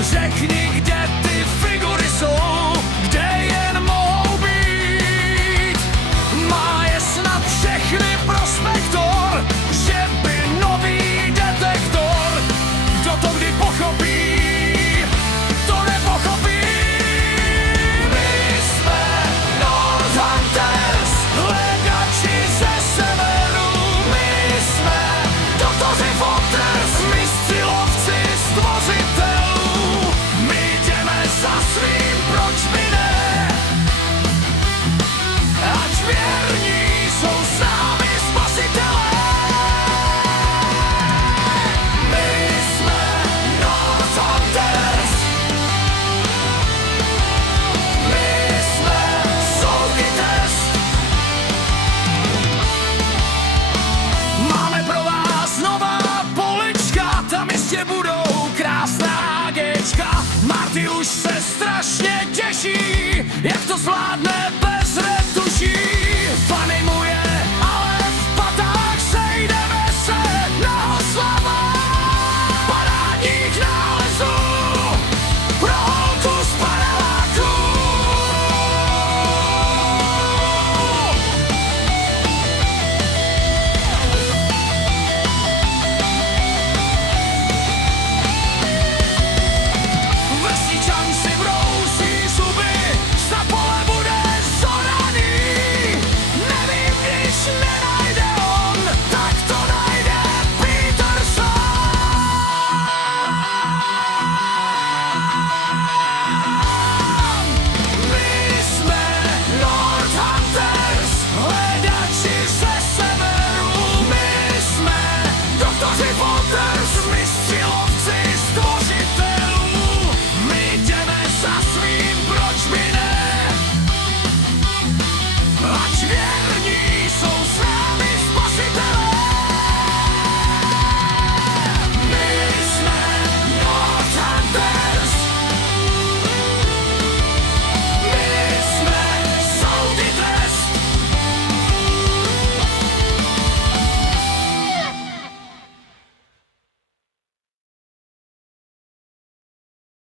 Řekni, kde ty figury jsou, kde jen mohou být. Má je snad všechny prospektor, že by nový detektor. Kdo to kdy pochopí, to nepochopí. My jsme Northunters, hledači ze severu. My jsme doktoři Fortress, mistři lovci stvořitelů. My jdeme za svým, proč by ne? Ať věrní jsou s námi spasitelé. My jsme Northunters. My jsme Soulgitters. Máme pro vás nová polička, tam jistě budou krásná děčka. Marty už se strašně těší, jak to zvládne